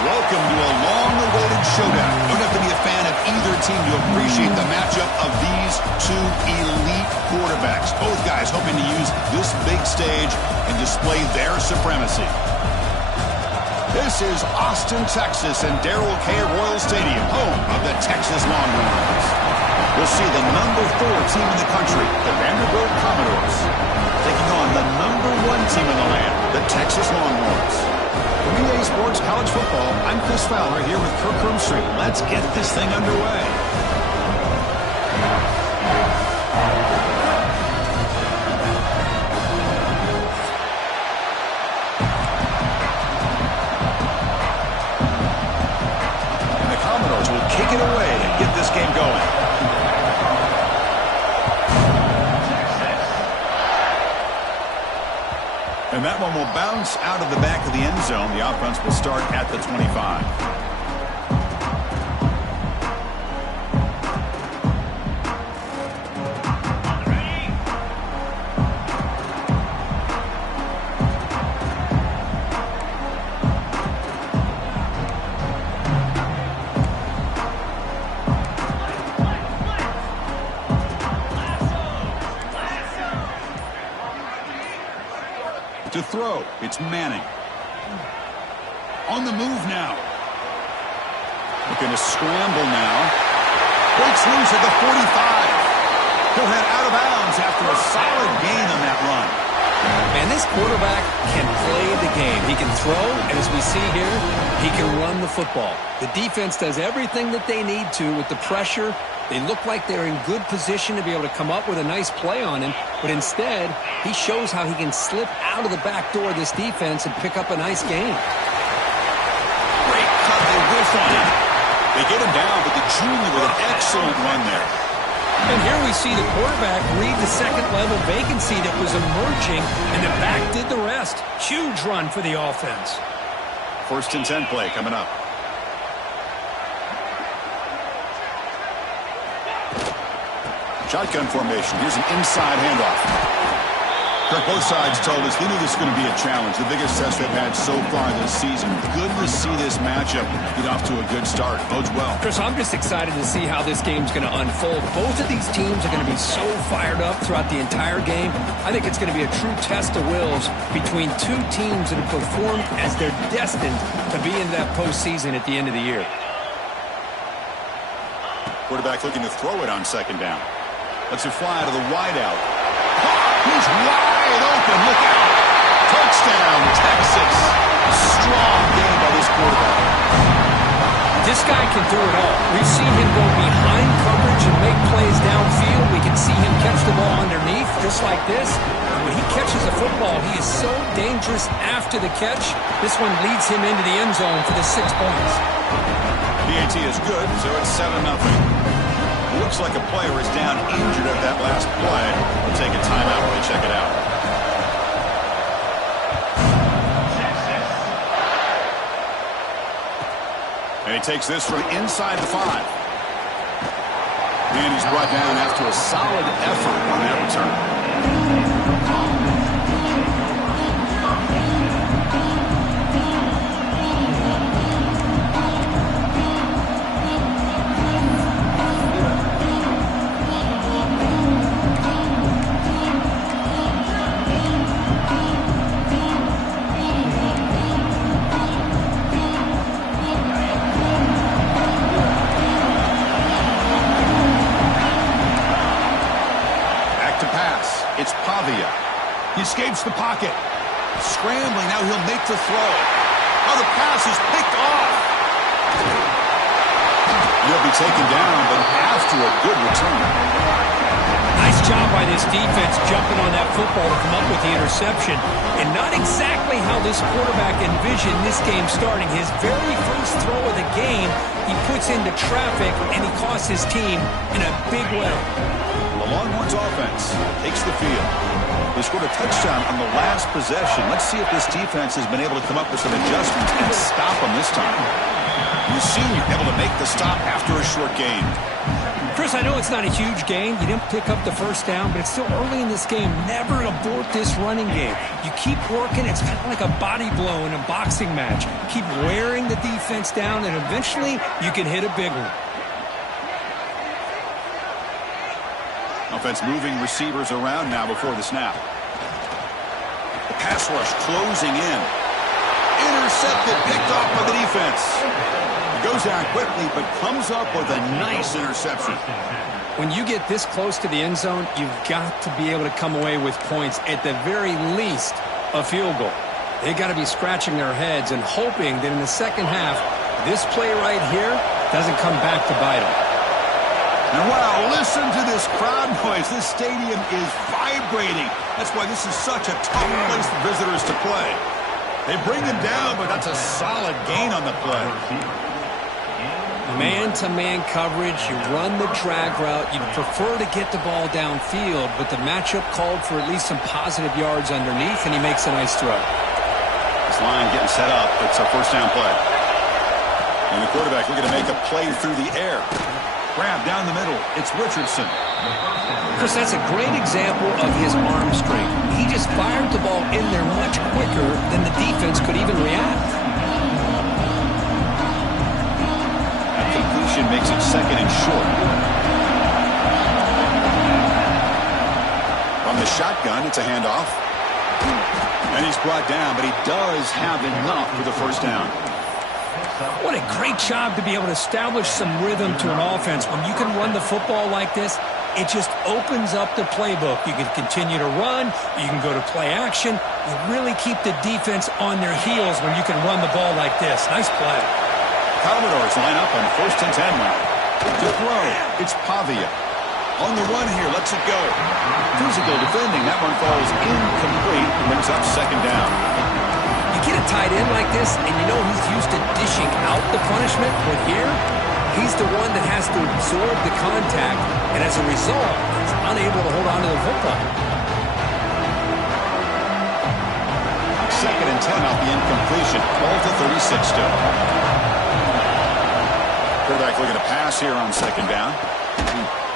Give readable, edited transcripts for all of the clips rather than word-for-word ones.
Welcome to a long-awaited showdown. You don't have to be a fan of either team to appreciate the matchup of these two elite quarterbacks. Both guys hoping to use this big stage and display their supremacy. This is Austin, Texas, and Darrell K. Royal Stadium, home of the Texas Longhorns. We'll see the #4 team in the country, the Vanderbilt Commodores, taking on the #1 team in the land, the Texas Longhorns. From EA Sports College Football, I'm Chris Fowler here with Kirk Hermstreet. Let's get this thing underway. And the Commodores will kick it away and get this game going. And that one will bounce out of the back of the end zone. The offense will start at the 25. To throw, it's Manning. On the move now. Looking to scramble now. Breaks loose at the 45. He'll head out of bounds after a solid gain on that run. Man, this quarterback can play the game. He can throw, and as we see here, he can run the football. The defense does everything that they need to with the pressure. They look like they're in good position to be able to come up with a nice play on him, but instead, he shows how he can slip out of the back door of this defense and pick up a nice gain. Great cut, they whiff on him. They get him down, but the junior with an excellent run there. And here we see the quarterback read the second-level vacancy that was emerging, and the back did the rest. Huge run for the offense. 1st and 10 play coming up. Shotgun formation. Here's an inside handoff. Kirk, both sides told us they knew this was going to be a challenge. The biggest test they've had so far this season. Good to see this matchup get off to a good start. Bodes well. Chris, I'm just excited to see how this game's going to unfold. Both of these teams are going to be so fired up throughout the entire game. I think it's going to be a true test of wills between two teams that have performed as they're destined to be in that postseason at the end of the year. Quarterback looking to throw it on 2nd down. Lets it fly to the wideout. He's wide open. Look out. Touchdown, Texas. Strong game by this quarterback. This guy can do it all. We've seen him go behind coverage and make plays downfield. We can see him catch the ball underneath just like this. And when he catches the football, he is so dangerous after the catch. This one leads him into the end zone for the 6 points. PAT is good, so it's 7-0. Looks like a player is down injured at that last play. We'll take a timeout while they check it out. And he takes this from inside the 5. And he's brought down after a solid effort on that return. He escapes the pocket. Scrambling, now he'll make the throw. Oh, the pass is picked off. He'll be taken down, but after a good return. Nice job by this defense jumping on that football to come up with the interception. And not exactly how this quarterback envisioned this game starting. His very first throw of the game, he puts into traffic, and he costs his team in a big way. The Longhorns offense takes the field. They scored a touchdown on the last possession. Let's see if this defense has been able to come up with some adjustments and stop them this time. The senior able to make the stop after a short gain. Chris, I know it's not a huge gain. You didn't pick up the first down, but it's still early in this game. Never abort this running game. You keep working. It's kind of like a body blow in a boxing match. Keep wearing the defense down, and eventually you can hit a big one. Offense moving receivers around now before the snap. The pass rush closing in. Intercepted, picked off by the defense. It goes down quickly, but comes up with a nice interception. When you get this close to the end zone, you've got to be able to come away with points, at the very least, a field goal. They got to be scratching their heads and hoping that in the second half, this play right here doesn't come back to bite them. And wow, listen to this crowd noise. This stadium is vibrating. That's why this is such a tough place for visitors to play. They bring him down, but that's a solid gain on the play. Man-to-man coverage, you run the drag route. You'd prefer to get the ball downfield, but the matchup called for at least some positive yards underneath, and he makes a nice throw. This line getting set up. It's a first down play. And the quarterback looking to make a play through the air. Grab down the middle. It's Richardson. Chris, that's a great example of his arm strength. He just fired the ball in there much quicker than the defense could even react. That completion makes it second and short. From the shotgun, it's a handoff. And he's brought down, but he does have enough for the first down. What a great job to be able to establish some rhythm to an offense. When you can run the football like this, it just opens up the playbook. You can continue to run. You can go to play action. You really keep the defense on their heels when you can run the ball like this. Nice play. Commodores line up on 1st and 10 now. To throw, it's Pavia. On the run here, lets it go. Physical defending. That one falls incomplete. Brings up second down. You get a tight end like this, and you know he's used to dishing out the punishment, but here, he's the one that has to absorb the contact, and as a result, he's unable to hold on to the football. Second and 10 off the incompletion. Ball to 36 still. Quarterback looking to pass here on second down.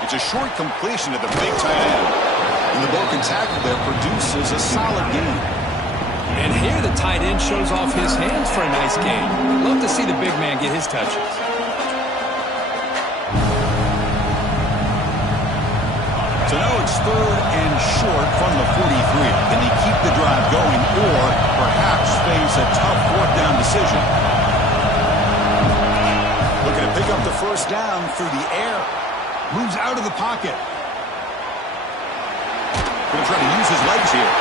It's a short completion to the big tight end. And the broken tackle there produces a solid gain. And here the tight end shows off his hands for a nice gain. Love to see the big man get his touches. So now it's third and short from the 43. Can they keep the drive going or perhaps face a tough fourth down decision? Looking to pick up the first down through the air. Moves out of the pocket. Going to try to use his legs here.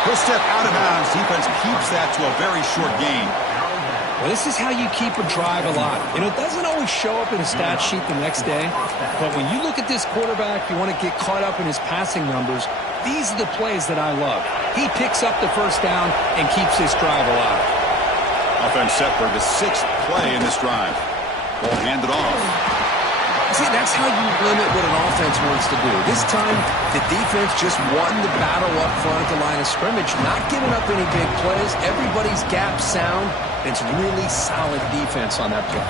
He'll step out of bounds. Defense keeps that to a very short gain. Well, this is how you keep a drive alive. You know, it doesn't always show up in a stat sheet the next day, but when you look at this quarterback, you want to get caught up in his passing numbers. These are the plays that I love. He picks up the first down and keeps his drive alive. Offense set for the 6th play in this drive. Ball handed off. See, that's how you limit what an offense wants to do. This time, the defense just won the battle up front at the line of scrimmage, not giving up any big plays. Everybody's gap sound. It's really solid defense on that play.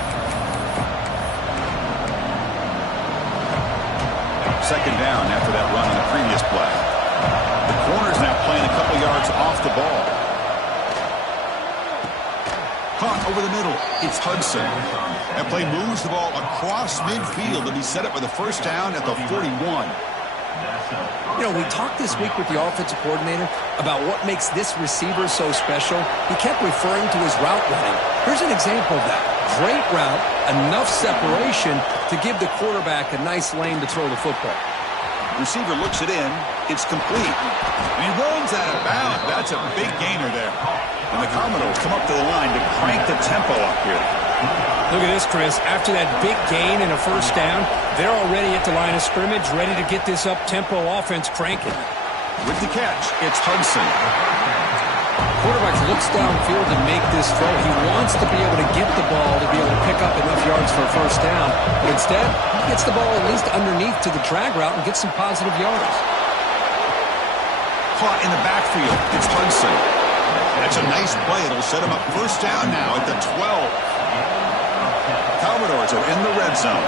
Second down after that run on the previous play. The corner's now playing a couple yards off the ball. Caught over the middle. It's Hudson. That play moves the ball across midfield to be set up with a first down at the 41. You know, we talked this week with the offensive coordinator about what makes this receiver so special. He kept referring to his route running. Here's an example of that. Great route, enough separation to give the quarterback a nice lane to throw the football. Receiver looks it in. It's complete. And he runs out of bounds. That's a big gainer there. And the Commodores come up to the line to crank the tempo up here. Look at this, Chris. After that big gain and a first down, they're already at the line of scrimmage, ready to get this up-tempo offense cranking. With the catch, it's Hudson. Quarterback looks downfield to make this throw. He wants to be able to get the ball to be able to pick up enough yards for a first down. But instead, he gets the ball at least underneath to the drag route and gets some positive yards. Caught in the backfield. It's Hudson. That's a nice play. It'll set him up first down now at the 12. Commodores are in the red zone.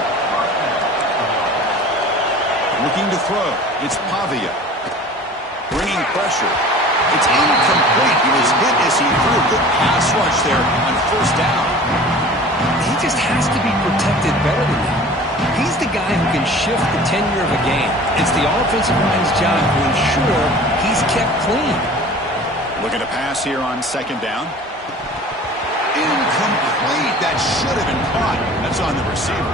Looking to throw. It's Pavia. Bringing pressure. It's incomplete. He was hit as he threw a good pass rush there on first down. He just has to be protected better than that. He's the guy who can shift the tenure of a game. It's the offensive line's job to ensure he's kept clean. Looking to pass here on second down. Incomplete. That should have been caught. That's on the receiver.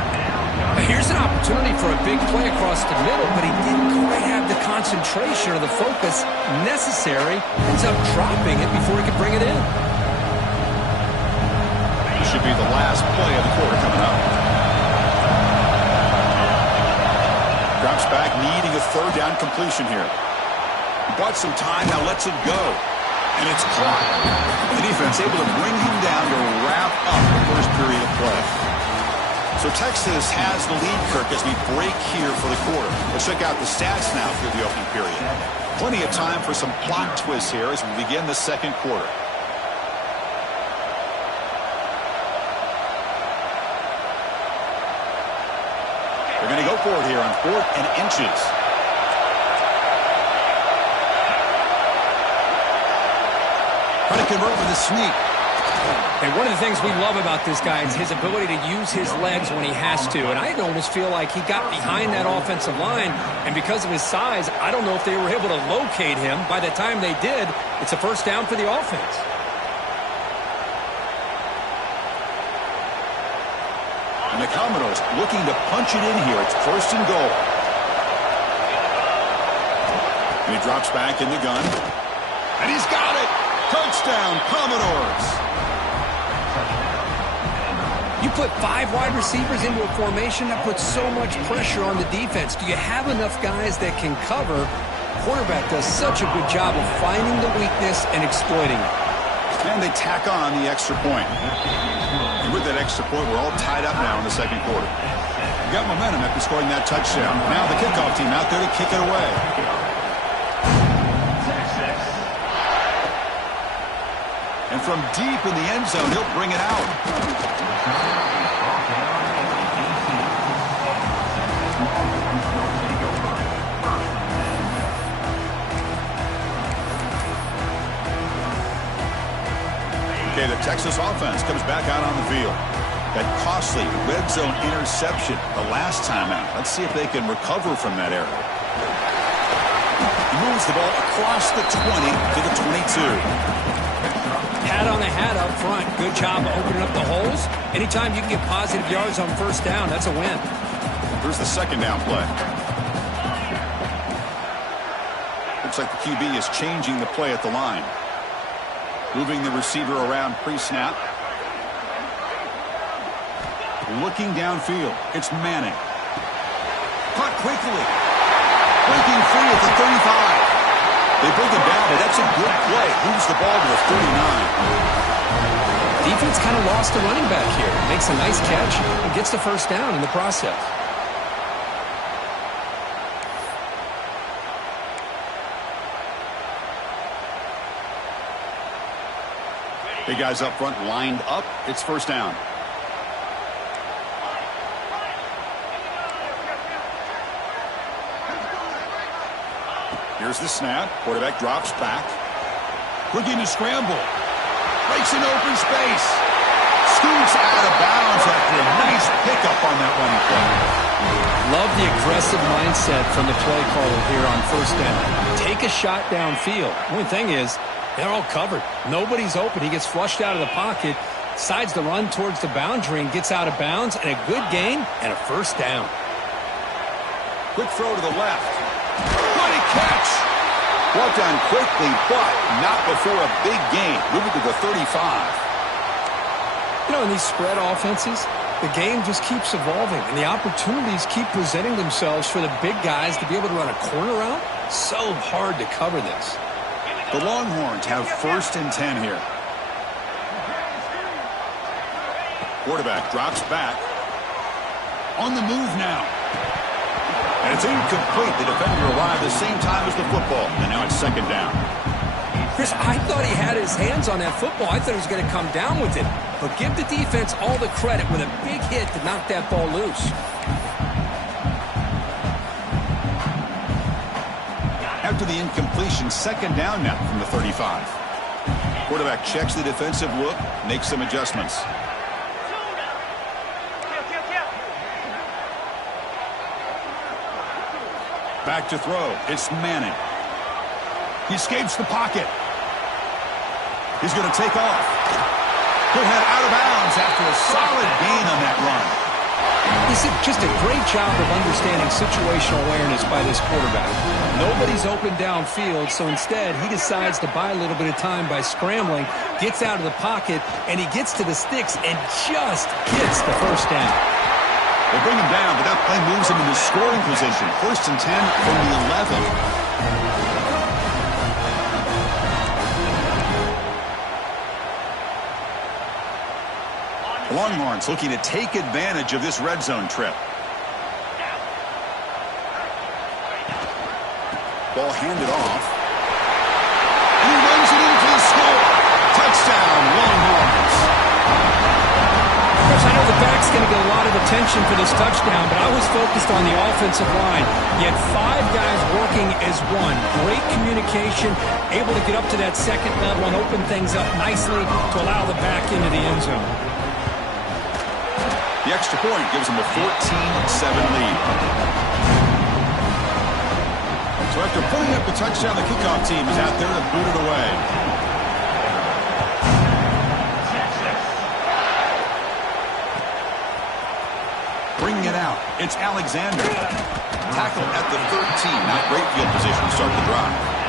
Here's an opportunity for a big play across the middle, but he didn't quite have the concentration or the focus necessary. Ends up dropping it before he could bring it in. This should be the last play of the quarter coming up. Drops back, needing a third down completion here. Bought some time, now lets it go. And it's caught. The defense able to bring him down to wrap up the first period of play. So Texas has the lead, Kirk, as we break here for the quarter. Let's check out the stats now through the opening period. Plenty of time for some plot twists here as we begin the second quarter. They're going to go for it here on 4th and inches. Trying to convert with a sneak. And one of the things we love about this guy is his ability to use his legs when he has to. And I almost feel like he got behind that offensive line, and because of his size, I don't know if they were able to locate him. By the time they did, it's a first down for the offense. And the Commodores looking to punch it in here. It's first and goal. And he drops back in the gun. And he's got it! Touchdown, Commodores! You put 5 wide receivers into a formation that puts so much pressure on the defense. Do you have enough guys that can cover? Quarterback does such a good job of finding the weakness and exploiting it. And they tack on the extra point. And with that extra point, we're all tied up now in the second quarter. We got momentum after scoring that touchdown. Now the kickoff team out there to kick it away. And from deep in the end zone, he'll bring it out. Okay, the Texas offense comes back out on the field. That costly red zone interception the last time out. Let's see if they can recover from that error. He moves the ball across the 20 to the 22. Hat on a hat up front. Good job of opening up the holes. Anytime you can get positive yards on first down, that's a win. Here's the second down play. Looks like the QB is changing the play at the line. Moving the receiver around pre-snap. Looking downfield. It's Manning. Caught quickly. Breaking free at the 35. They bring him down, but that's a good play. Moves the ball to the 39. Defense kind of lost the running back here. Makes a nice catch and gets the first down in the process. Big guys up front lined up. It's first down. Here's the snap. Quarterback drops back. Looking to scramble. Breaks an open space. Scoots out of bounds after a nice pickup on that running play. Love the aggressive mindset from the play caller here on first down. Take a shot downfield. One thing is, they're all covered. Nobody's open. He gets flushed out of the pocket, decides to run towards the boundary and gets out of bounds, and a good gain and a first down. Quick throw to the left. What a catch! Brought down quickly, but not before a big gain. Moving to the 35. You know, in these spread offenses, the game just keeps evolving, and the opportunities keep presenting themselves for the big guys to be able to run a corner route. So hard to cover this. The Longhorns have 1st and 10 here. Quarterback drops back. On the move now. And it's incomplete. The defender arrived the same time as the football. And now it's 2nd down. Chris, I thought he had his hands on that football. I thought he was going to come down with it. But give the defense all the credit with a big hit to knock that ball loose. After the incompletion, 2nd down now from the 35. Quarterback checks the defensive look, makes some adjustments. Back to throw. It's Manning. He escapes the pocket. He's going to take off. He'll head out of bounds after a solid gain on that run. This is just a great job of understanding situational awareness by this quarterback. Nobody's open downfield, so instead he decides to buy a little bit of time by scrambling, gets out of the pocket, and he gets to the sticks and just gets the 1st down. They bring him down, but that play moves him into scoring position. 1st and 10 from the 11. Longhorns looking to take advantage of this red zone trip. Ball handed off. And he runs it in for the score. Touchdown, Longhorns. Chris, I know the back's going to get a lot of attention for this touchdown, but I was focused on the offensive line. You had 5 guys working as one. Great communication, able to get up to that 2nd level and open things up nicely to allow the back into the end zone. The extra point gives them a 14-7 lead. So after putting up the touchdown, the kickoff team is out there to boot it away. Bringing it out, it's Alexander. Tackled at the 13. Not great field position to start the drive.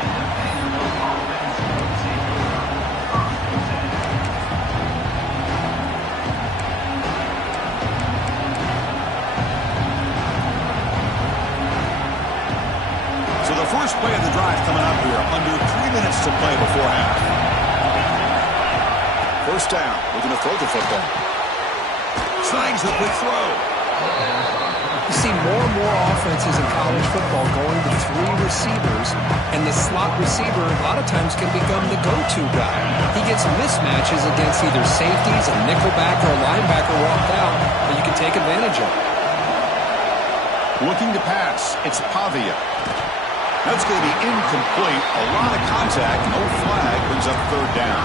First play of the drive coming up here. Under 3 minutes to play before half. 1st down. Looking to throw the football. Slangs the quick throw. You see more and more offenses in college football going to 3 receivers, and the slot receiver a lot of times can become the go-to guy. He gets mismatches against either safeties, a nickelback, or a linebacker walked out that you can take advantage of. Looking to pass. It's Pavia. That's going to be incomplete. A lot of contact. No flag. Brings up 3rd down.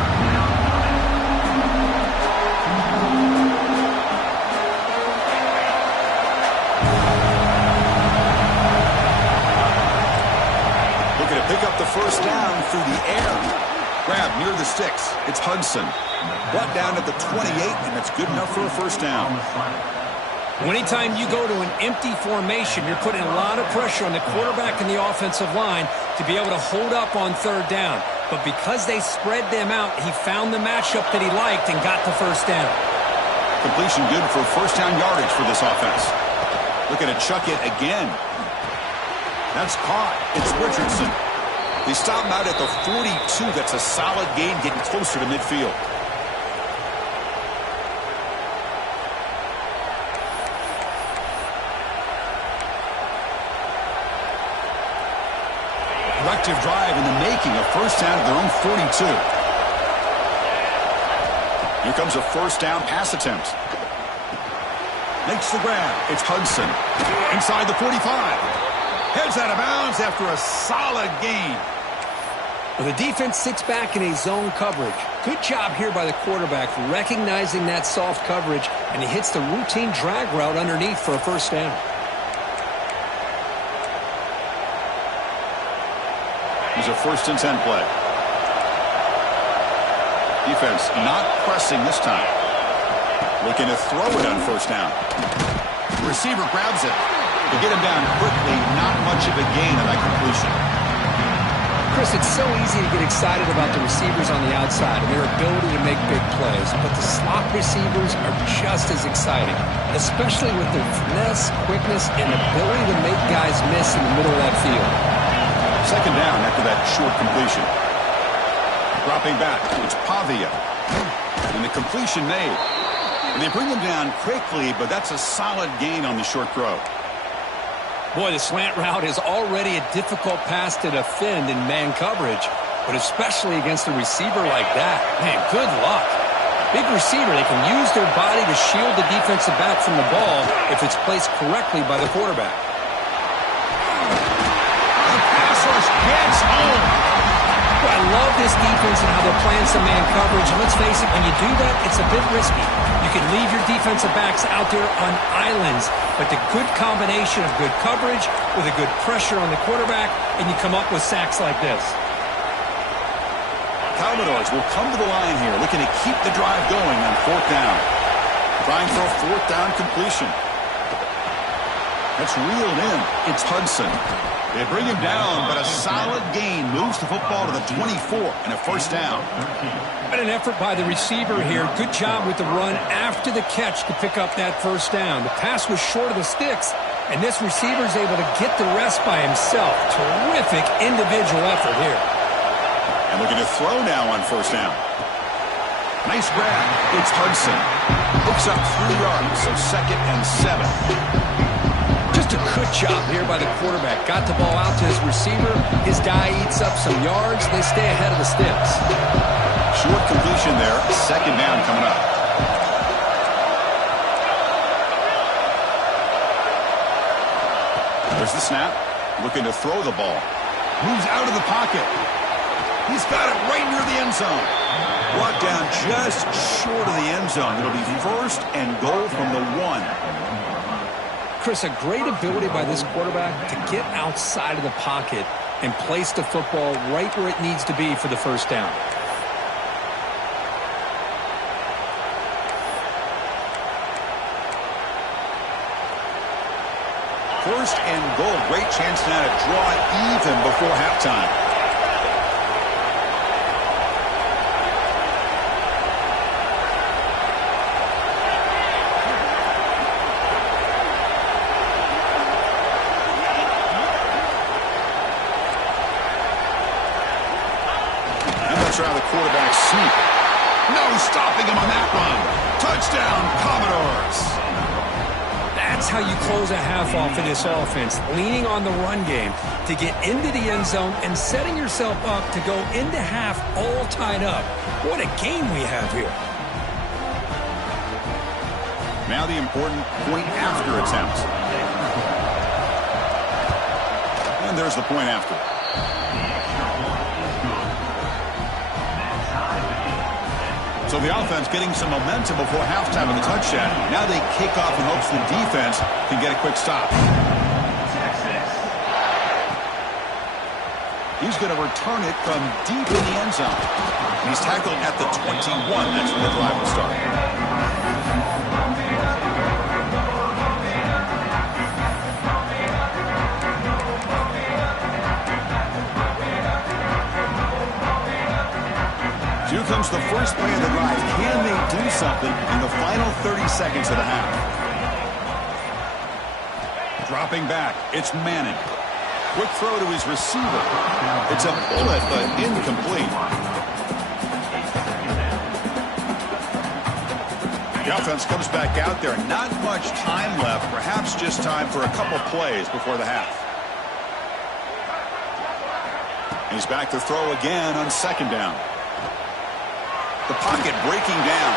Looking to pick up the 1st down through the air. Grab near the sticks. It's Hudson. Brought down at the 28, and that's good enough for a 1st down. Anytime you go to an empty formation, you're putting a lot of pressure on the quarterback and the offensive line to be able to hold up on 3rd down. But because they spread them out, he found the matchup that he liked and got the 1st down. Completion good for 1st down yardage for this offense. Looking to chuck it again. That's caught. It's Richardson. They stop him out at the 42. That's a solid gain, getting closer to midfield. Productive drive in the making, a 1st down at their own 42. Here comes a 1st down pass attempt. Makes the grab. It's Hudson. Inside the 45. Heads out of bounds after a solid gain. Well, the defense sits back in a zone coverage. Good job here by the quarterback recognizing that soft coverage, and he hits the routine drag route underneath for a 1st down. Here's a 1st and 10 play. Defense not pressing this time. Looking to throw it on 1st down. Receiver grabs it. To get him down quickly, not much of a gain on that completion. Chris, it's so easy to get excited about the receivers on the outside and their ability to make big plays, but the slot receivers are just as exciting, especially with their finesse, quickness, and ability to make guys miss in the middle of that field. Second down after that short completion. Dropping back, it's Pavia. And the completion made. And they bring him down quickly, but that's a solid gain on the short throw. Boy, the slant route is already a difficult pass to defend in man coverage, but especially against a receiver like that. Man, good luck. Big receiver, they can use their body to shield the defensive back from the ball if it's placed correctly by the quarterback. The pass rush gets home. Well, I love this defense and how they're playing some man coverage. And let's face it, when you do that, it's a bit risky. You can leave your defensive backs out there on islands, but the good combination of good coverage with a good pressure on the quarterback, and you come up with sacks like this. Commodores will come to the line here, looking to keep the drive going on fourth down. Trying for a fourth down completion. That's reeled in. It's Hudson. They bring him down, but a solid gain moves the football to the 24 and a first down. But an effort by the receiver here. Good job with the run after the catch to pick up that first down. The pass was short of the sticks, and this receiver is able to get the rest by himself. Terrific individual effort here. And looking to throw now on first down. Nice grab. It's Hudson. Picks up 3 yards, so 2nd and 7. Just a good job here by the quarterback. Got the ball out to his receiver. His guy eats up some yards. They stay ahead of the sticks. Short completion there. Second down coming up. There's the snap. Looking to throw the ball. Moves out of the pocket. He's got it right near the end zone. Brought down just short of the end zone. It'll be first and goal from the 1. Chris, a great ability by this quarterback to get outside of the pocket and place the football right where it needs to be for the first down. First and goal. Great chance now to draw it even before halftime. Try the quarterback sneak. No stopping him on that run. Touchdown, Commodores. That's how you close a half off in this offense, leaning on the run game to get into the end zone and setting yourself up to go into half all tied up. What a game we have here. Now the important point after attempt. And there's the point after. So the offense getting some momentum before halftime of the touchdown. Now they kick off in hopes the defense can get a quick stop. He's going to return it from deep in the end zone. He's tackled at the 21. That's where the drive will start. Here comes the first play of the drive. Can they do something in the final 30 seconds of the half? Dropping back, it's Manning. Quick throw to his receiver. It's a bullet, but incomplete. The offense comes back out there. Not much time left. Perhaps just time for a couple plays before the half. He's back to throw again on second down. The pocket breaking down.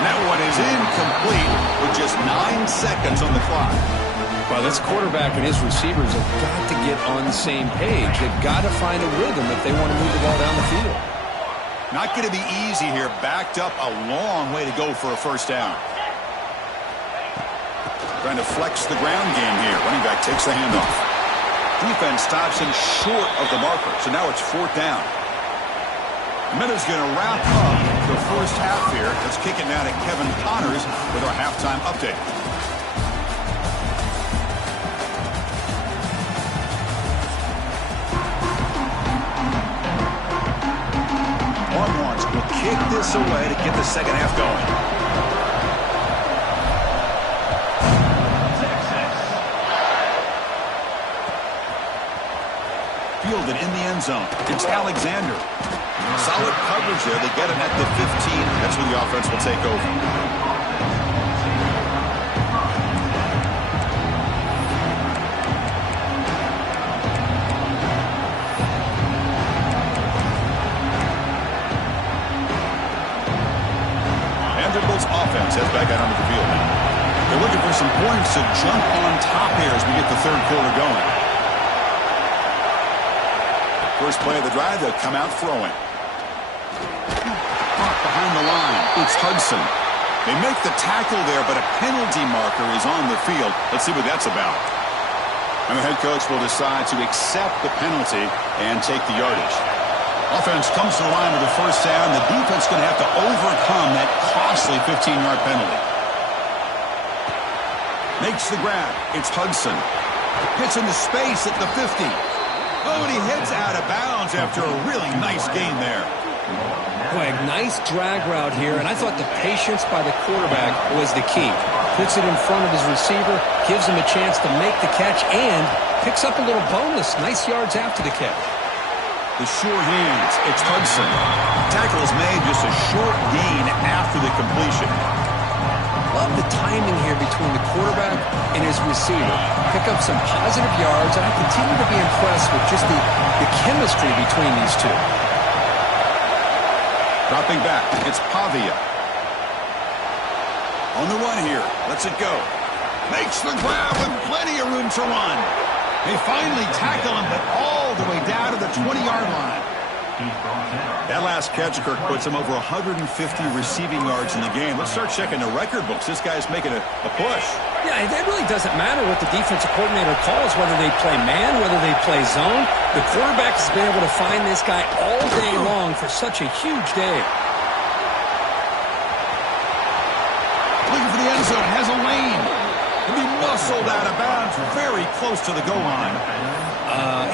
And that one is incomplete with just 9 seconds on the clock. Well, this quarterback and his receivers have got to get on the same page. They've got to find a rhythm if they want to move the ball down the field. Not going to be easy here. Backed up a long way to go for a first down. Trying to flex the ground game here. Running back takes the handoff. Defense stops him short of the marker. So now it's fourth down. Minute's going to wrap up the first half here. Let's kick it now to Kevin Connors with our halftime update. will kick this away to get the second half going. Fielded in the end zone. It's Alexander. Solid coverage there. They get him at the 15. That's where the offense will take over. Offense heads back out onto the field now. They're looking for some points to jump on top here as we get the third quarter going. First play of the drive, they'll come out throwing. Caught behind the line. It's Hudson. They make the tackle there, but a penalty marker is on the field. Let's see what that's about. And the head coach will decide to accept the penalty and take the yardage. Offense comes to the line with the first down. The defense is going to have to overcome that costly 15-yard penalty. Makes the grab. It's Hudson. Gets into space at the 50. Oh, and he heads out of bounds after a really nice gain there. Boy, a nice drag route here, and I thought the patience by the quarterback was the key. Puts it in front of his receiver, gives him a chance to make the catch, and picks up a little bonus. Nice yards after the catch. The sure hands. It's Hudson. Tackle is made, just a short gain after the completion. Love the timing here between the quarterback and his receiver. Pick up some positive yards, and I continue to be impressed with just the chemistry between these two. Dropping back. It's Pavia. On the run here. Lets it go. Makes the grab with plenty of room to run. They finally tackle him, but all the way down to the 20-yard line. That last catch, Kirk, puts him over 150 receiving yards in the game. Let's start checking the record books. This guy's making a push. Yeah, it really doesn't matter what the defensive coordinator calls, whether they play man, whether they play zone. The quarterback has been able to find this guy all day long for such a huge day. Looking for the end zone. Has a lane. And he muscled out of bounds very close to the goal line.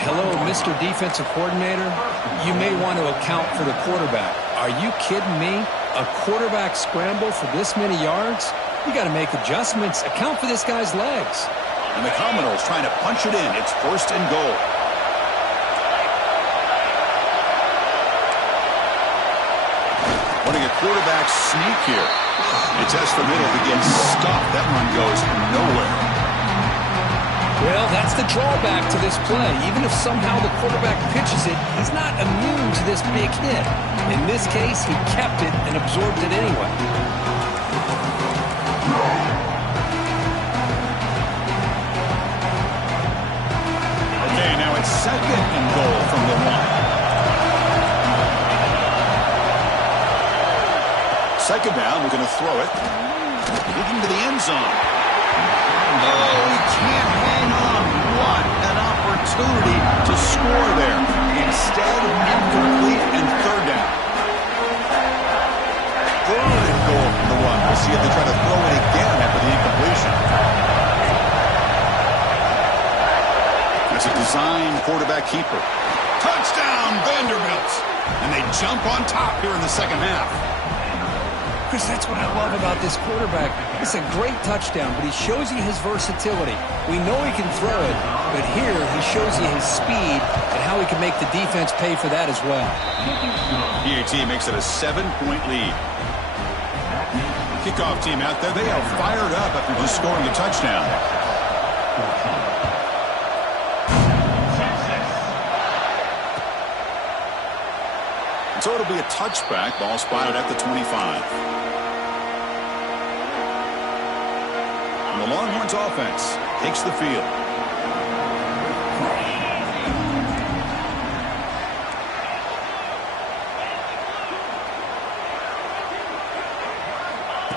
Hello, Mr. Defensive Coordinator. You may want to account for the quarterback. Are you kidding me? A quarterback scramble for this many yards? You got to make adjustments. Account for this guy's legs. And the Commodores trying to punch it in. It's first and goal. Wanting a quarterback sneak here. They test the middle to get stuffed. That one goes nowhere. Well, that's the drawback to this play. Even if somehow the quarterback pitches it, he's not immune to this big hit. In this case, he kept it and absorbed it anyway. Okay, now it's second and goal from the one. Second down, we're going to throw it. Looking to the end zone. Oh, he can't hang on. What an opportunity to score there. Instead, incomplete and third down. Third and goal from the one. We'll see if they try to throw it again after the incompletion. That's a design quarterback keeper. Touchdown, Vanderbilt. And they jump on top here in the second half. Chris, that's what I love about this quarterback. It's a great touchdown, but he shows you his versatility. We know he can throw it, but here he shows you his speed and how he can make the defense pay for that as well. PAT makes it a 7-point lead. Kickoff team out there, they are fired up after just scoring a touchdown. So it'll be a touchback. Ball spotted at the 25. And the Longhorns offense takes the field.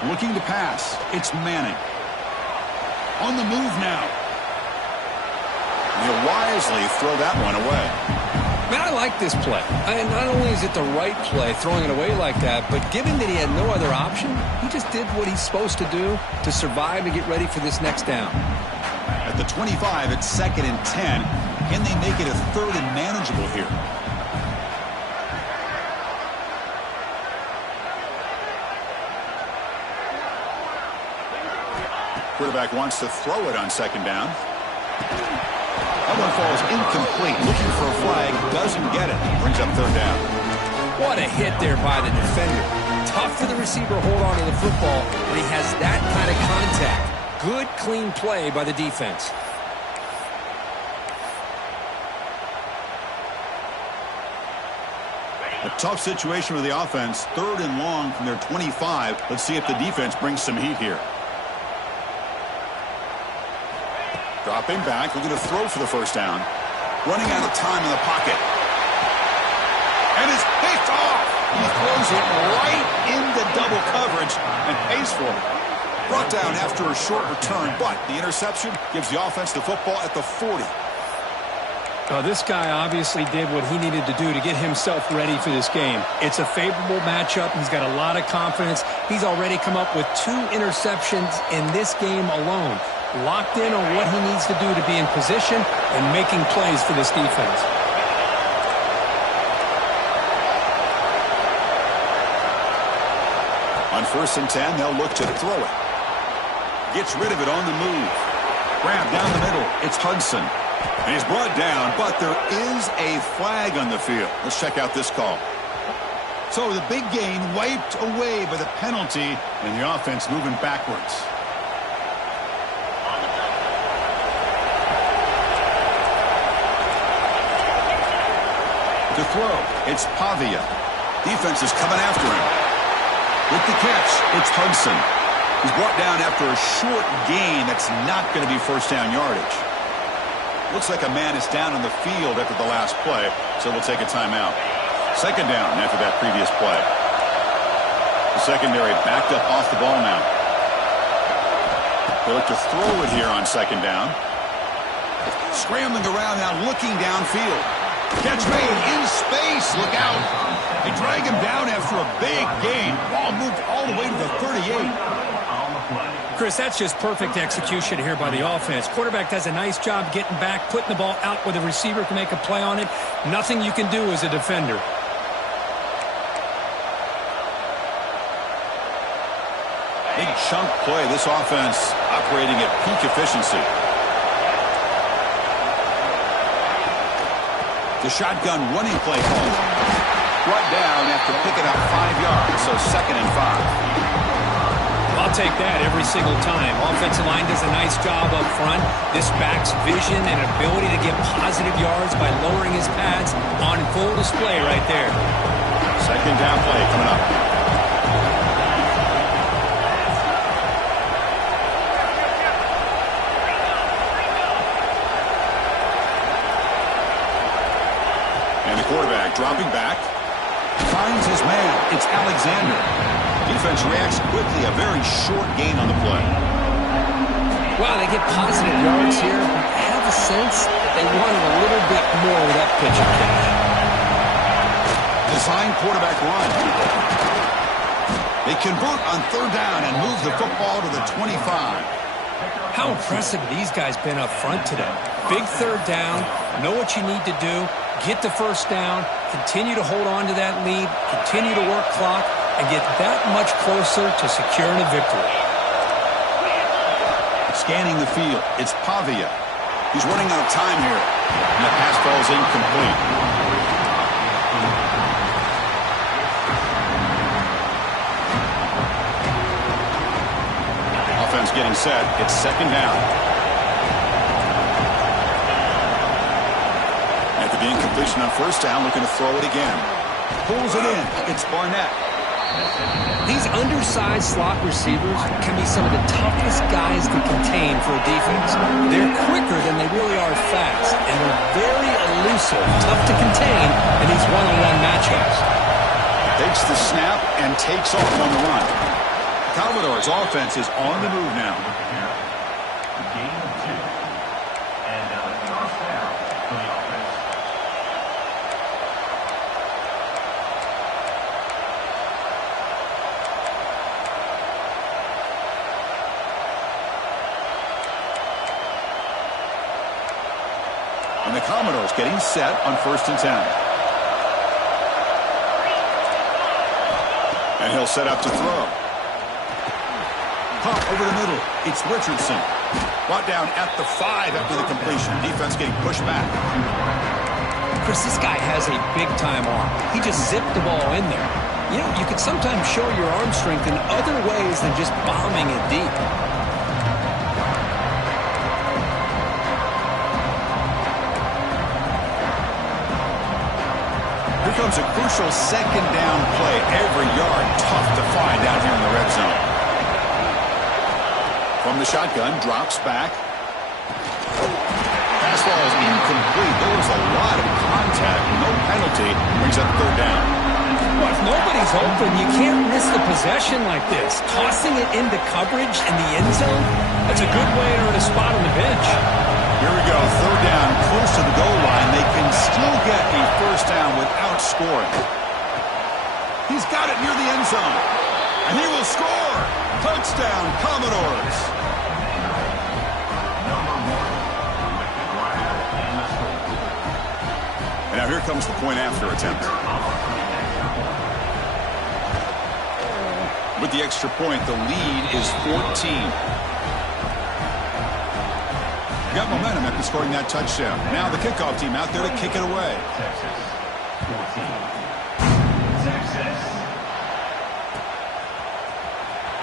Looking to pass. It's Manning. On the move now. They'll wisely throw that one away. Man, I like this play. And not only is it the right play, throwing it away like that, but given that he had no other option, he just did what he's supposed to do to survive and get ready for this next down. At the 25, it's second and 10. Can they make it a third and manageable here? Quarterback wants to throw it on second down. That one falls incomplete. Looking for a flag, doesn't get it. Brings up third down. What a hit there by the defender. Tough for the receiver to hold on to the football when he has that kind of contact. Good, clean play by the defense. A tough situation with the offense. 3rd and long from their 25. Let's see if the defense brings some heat here. Dropping back, looking to throw for the first down. Running out of time in the pocket. And it's picked off. He throws it right into double coverage and pays for it. Brought down after a short return, but the interception gives the offense the football at the 40. This guy obviously did what he needed to do to get himself ready for this game. It's a favorable matchup. He's got a lot of confidence. He's already come up with 2 interceptions in this game alone. Locked in on what he needs to do to be in position and making plays for this defense. On 1st and 10, they'll look to throw it. Gets rid of it on the move. Grab down the middle. It's Hudson. And he's brought down, but there is a flag on the field. Let's check out this call. So the big gain wiped away by the penalty, and the offense moving backwards. To throw, it's Pavia. Defense is coming after him. With the catch, it's Hudson. He's brought down after a short gain that's not going to be first down yardage. Looks like a man is down on the field after the last play, so we'll take a timeout. Second down after that previous play. The secondary backed up off the ball now. They look to throw it here on second down. Scrambling around now, looking downfield. Catch made in space. Look out. They drag him down after a big gain. Ball moved all the way to the 38. Chris, that's just perfect execution here by the offense. Quarterback does a nice job getting back, putting the ball out where the receiver can make a play on it. Nothing you can do as a defender. Big chunk play. This offense operating at peak efficiency. The shotgun running play call. Brought down after picking up 5 yards, so 2nd and 5. I'll take that every single time. Offensive line does a nice job up front. This back's vision and ability to get positive yards by lowering his pads on full display right there. Second down play coming up. And the quarterback dropping back. Finds his man. It's Alexander. Defense reacts quickly. A very short gain on the play. Wow, they get positive yards here. I have a sense that they wanted a little bit more with that pitch and catch. Design quarterback run. They convert on 3rd down and move the football to the 25. How impressive these guys been up front today. Big 3rd down. Know what you need to do. Get the first down. Continue to hold on to that lead. Continue to work clock. And get that much closer to securing a victory. Scanning the field, it's Pavia. He's running out of time here. And the pass falls incomplete. Offense getting set. It's 2nd down. After the incompletion on 1st down, looking to throw it again. Pulls it in. It's Barnett. These undersized slot receivers can be some of the toughest guys to contain for a defense. They're quicker than they really are fast, and they're very elusive, tough to contain in these one-on-one matchups. Takes the snap and takes off on the run. Commodore's offense is on the move now. And the Commodores getting set on 1st and 10. And he'll set up to throw. Pop over the middle. It's Richardson. Brought down at the 5 after the completion. Defense getting pushed back. Chris, this guy has a big-time arm. He just zipped the ball in there. You know, you could sometimes show your arm strength in other ways than just bombing it deep. Here comes a crucial second down play. Every yard tough to find down here in the red zone. From the shotgun, drops back. Fastball is incomplete. There was a lot of contact. No penalty. Brings up third down. Well, if nobody's open, you can't miss the possession like this. Tossing it into coverage in the end zone, that's a good way to earn a spot on the bench. Here we go. Third down, close to the goal line. They can still get a first down without scoring. He's got it near the end zone. And he will score. Touchdown, Commodores. And now here comes the point after attempt. With the extra point, the lead is 14. Got momentum after scoring that touchdown. Now the kickoff team out there to kick it away.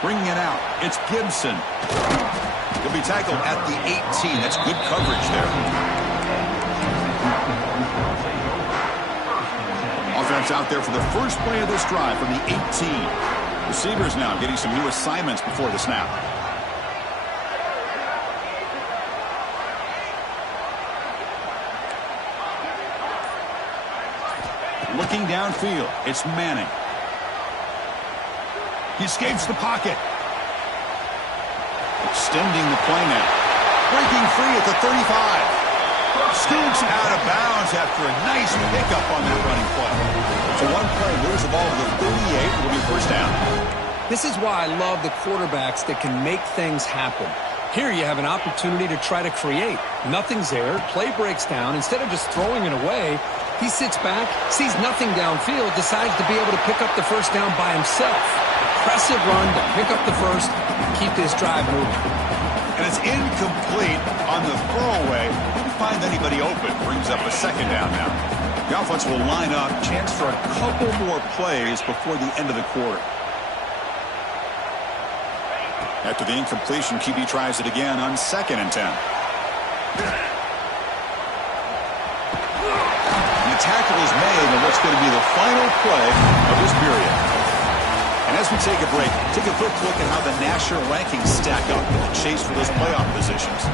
Bringing it out, it's Gibson. He'll be tackled at the 18. That's good coverage there. Offense out there for the first play of this drive from the 18. Receivers now getting some new assignments before the snap. Looking downfield, it's Manning. He escapes the pocket. Extending the play now. Breaking free at the 35. Scoots out of bounds after a nice pickup on that running play. So one play moves the ball to the 38. It'll be first down. This is why I love the quarterbacks that can make things happen. Here you have an opportunity to try to create. Nothing's there. Play breaks down. Instead of just throwing it away, he sits back, sees nothing downfield, decides to be able to pick up the first down by himself. Impressive run to pick up the first, keep this drive moving. And it's incomplete on the throwaway. Didn't find anybody open. Brings up a second down now. The offense will line up. Chance for a couple more plays before the end of the quarter. After the incompletion, QB tries it again on 2nd and 10. And the tackle is made on what's going to be the final play of this period. And as we take a break, take a quick look at how the national rankings stack up in the chase for those playoff positions.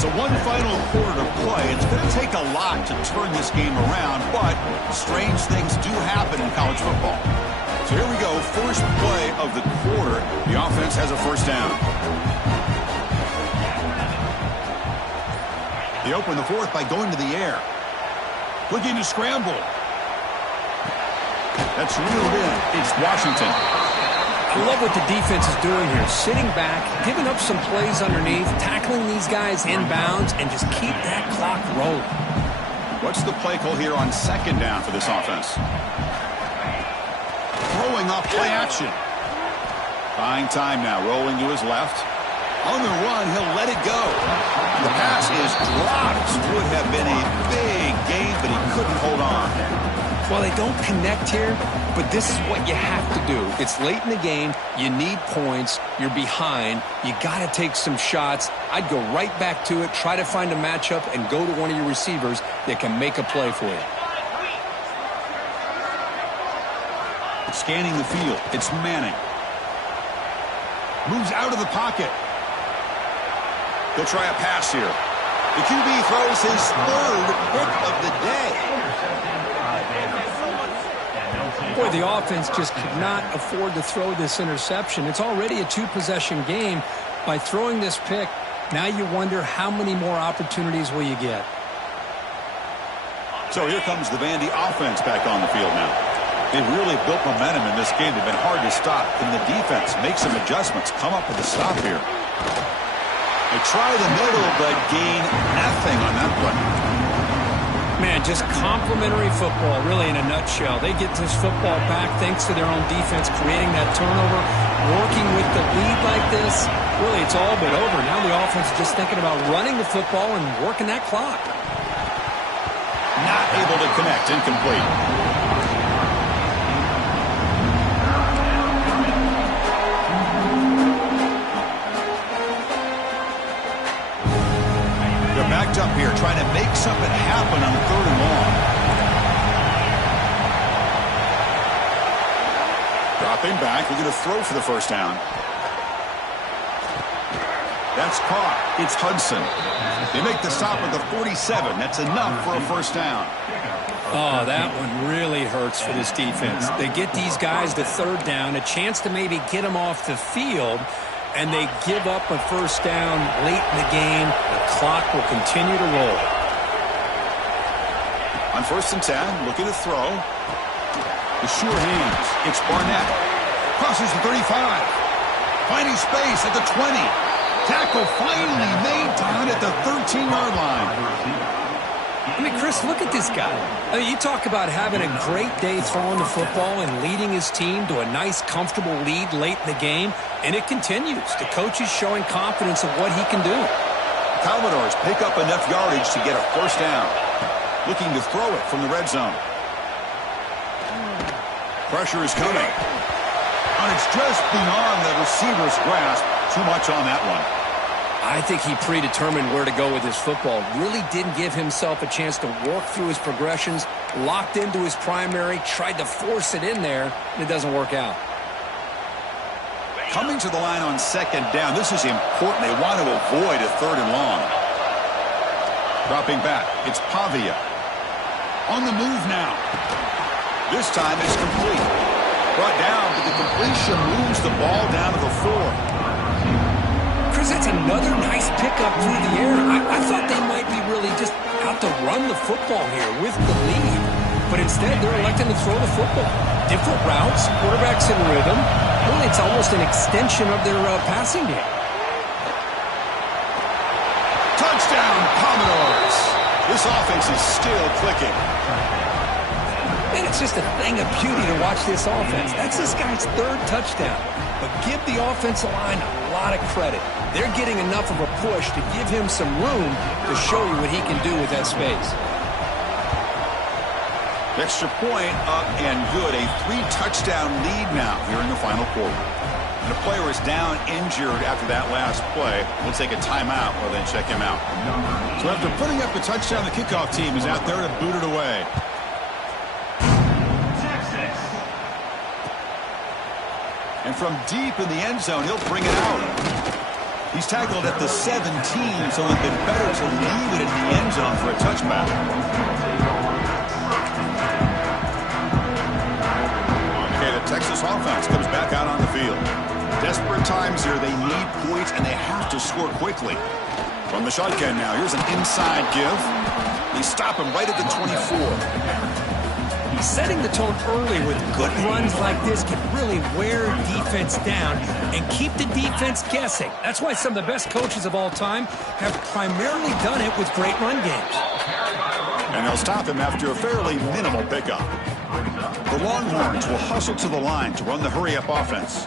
So one final quarter to play. It's going to take a lot to turn this game around, but strange things do happen in college football. So here we go, first play of the quarter. The offense has a first down. They open the fourth by going to the air. Looking to scramble. That's reeled in. It's Washington. I love what the defense is doing here. Sitting back, giving up some plays underneath, tackling these guys inbounds, and just keep that clock rolling. What's the play call here on 2nd down for this offense? Throwing off play action. Buying time now, rolling to his left. On the run, he'll let it go. The pass is dropped. Would have been a big gain, but he couldn't hold on. Well, they don't connect here, but this is what you have to do. It's late in the game. You need points. You're behind. You got to take some shots. I'd go right back to it, try to find a matchup, and go to one of your receivers that can make a play for you. Scanning the field. It's Manning. Moves out of the pocket. He'll try a pass here. The QB throws his 3rd pick of the day. Boy, the offense just could not afford to throw this interception. It's already a 2-possession game. By throwing this pick, now you wonder how many more opportunities will you get. So here comes the Vandy offense back on the field now. They've really built momentum in this game. They've been hard to stop. Can the defense make some adjustments, come up with a stop here? They try the middle, but gain nothing on that play. Man, just complimentary football, really in a nutshell. They get this football back thanks to their own defense, creating that turnover, working with the lead like this. Really, it's all but over. Now the offense is just thinking about running the football and working that clock. Not able to connect, incomplete. They're backed up here, trying to make something happen on 3rd and long. Dropping back, we're going to throw for the first down. That's caught. It's Hudson. They make the stop at the 47. That's enough for a first down. Oh, that one really hurts for this defense. They get these guys to 3rd down, a chance to maybe get them off the field, and they give up a first down late in the game. The clock will continue to roll. On 1st and 10, looking to throw. The sure hands. It's Barnett. Crosses the 35. Finding space at the 20. Tackle finally made down at the 13-yard line. I mean, Chris, look at this guy. I mean, you talk about having a great day throwing the football and leading his team to a nice, comfortable lead late in the game, and it continues. The coach is showing confidence of what he can do. Commodores pick up enough yardage to get a first down. Looking to throw it from the red zone. Pressure is coming. And it's just beyond the receiver's grasp. Too much on that one. I think he predetermined where to go with his football. Really didn't give himself a chance to work through his progressions. Locked into his primary, tried to force it in there, and it doesn't work out. Coming to the line on 2nd down. This is important. They want to avoid a 3rd and long. Dropping back. It's Pavia. On the move now. This time it's complete. Brought down, but the completion moves the ball down to the 4. Chris, that's another nice pickup through the air. I thought they might be really just out to run the football here with the lead. But instead, they're electing to throw the football. Different routes, quarterbacks in rhythm. Really, it's almost an extension of their passing game. Touchdown, Commodores. This offense is still clicking. And it's just a thing of beauty to watch this offense. That's this guy's 3rd touchdown. But give the offensive line a lot of credit. They're getting enough of a push to give him some room to show you what he can do with that space. Extra point up and good. A 3-touchdown lead now here in the final quarter. And the player is down injured after that last play. We'll take a timeout. We'll then check him out. So after putting up the touchdown, the kickoff team is out there to boot it away. And from deep in the end zone, he'll bring it out. He's tackled at the 17, so it'd been better to leave it in the end zone for a touchback. Okay, the Texas offense comes back out on the field. Desperate times here. They need points, and they have to score quickly. From the shotgun now, here's an inside give. They stop him right at the 24. Setting the tone early with good runs like this can really wear defense down and keep the defense guessing. That's why some of the best coaches of all time have primarily done it with great run games. And they'll stop him after a fairly minimal pickup. The Longhorns will hustle to the line to run the hurry-up offense.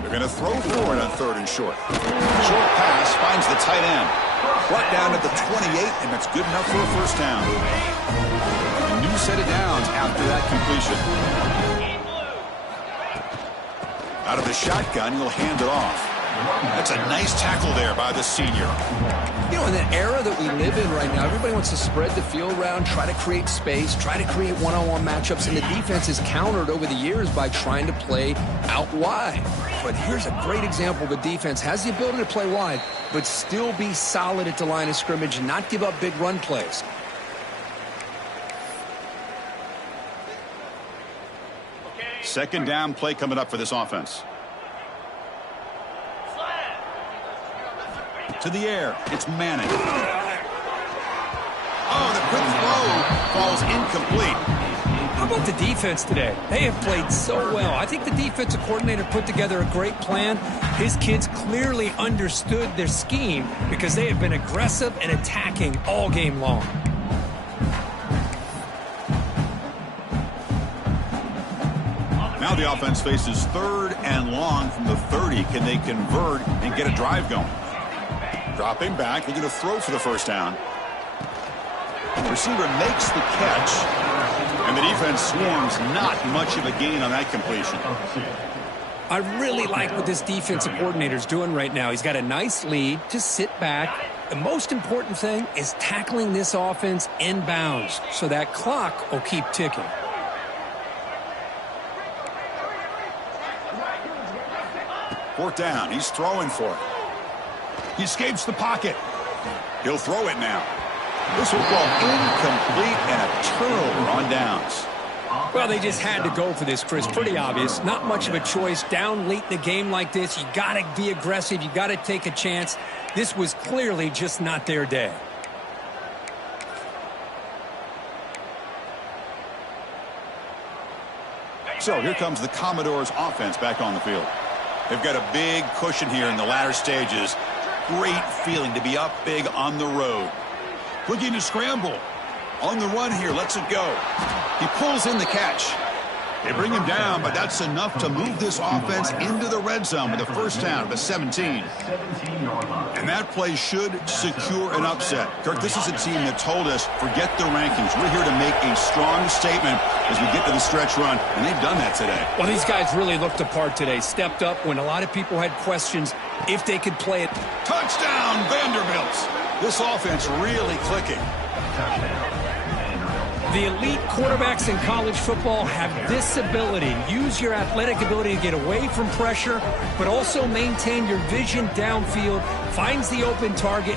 They're going to throw forward on 3rd and short. Short pass finds the tight end. Brought down at the 28, and that's good enough for a first down. A new set of downs after that completion. Out of the shotgun, he'll hand it off. That's a nice tackle there by the senior. You know, in the era that we live in right now, everybody wants to spread the field around, try to create space, try to create one-on-one matchups, and the defense is countered over the years by trying to play out wide. But here's a great example of a defense has the ability to play wide, but still be solid at the line of scrimmage and not give up big run plays. Second down play coming up for this offense. To the air, it's Manning. Oh, the quick throw falls incomplete. How about the defense today? They have played so well. I think the defensive coordinator put together a great plan. His kids clearly understood their scheme because they have been aggressive and attacking all game long. the offense faces 3rd and long from the 30. Can they convert and get a drive going? Dropping back, looking to throw for the first down. The receiver makes the catch, and the defense swarms. Not much of a gain on that completion. I really like what this defensive coordinator is doing right now. He's got a nice lead. Just sit back. The most important thing is tackling this offense inbounds, so that clock will keep ticking. Fourth down. He's throwing for it. He escapes the pocket. He'll throw it now. This will go incomplete and a turnover on downs. Well, they just had to go for this, Chris. Pretty obvious. Not much of a choice. Down late in the game like this, you got to be aggressive. You got to take a chance. This was clearly just not their day. So here comes the Commodores offense back on the field. They've got a big cushion here in the latter stages. Great feeling to be up big on the road. Looking to scramble. On the run here, lets it go. He pulls in the catch. They bring him down, but that's enough to move this offense into the red zone with a first down of the 17. And that play should secure an upset. Kirk, this is a team that told us, forget the rankings. We're here to make a strong statement as we get to the stretch run, and they've done that today. Well, these guys really looked the part today. Stepped up when a lot of people had questions if they could play it. Touchdown, Vanderbilt. This offense really clicking. The elite quarterbacks in college football have this ability. Use your athletic ability to get away from pressure, but also maintain your vision downfield, finds the open target,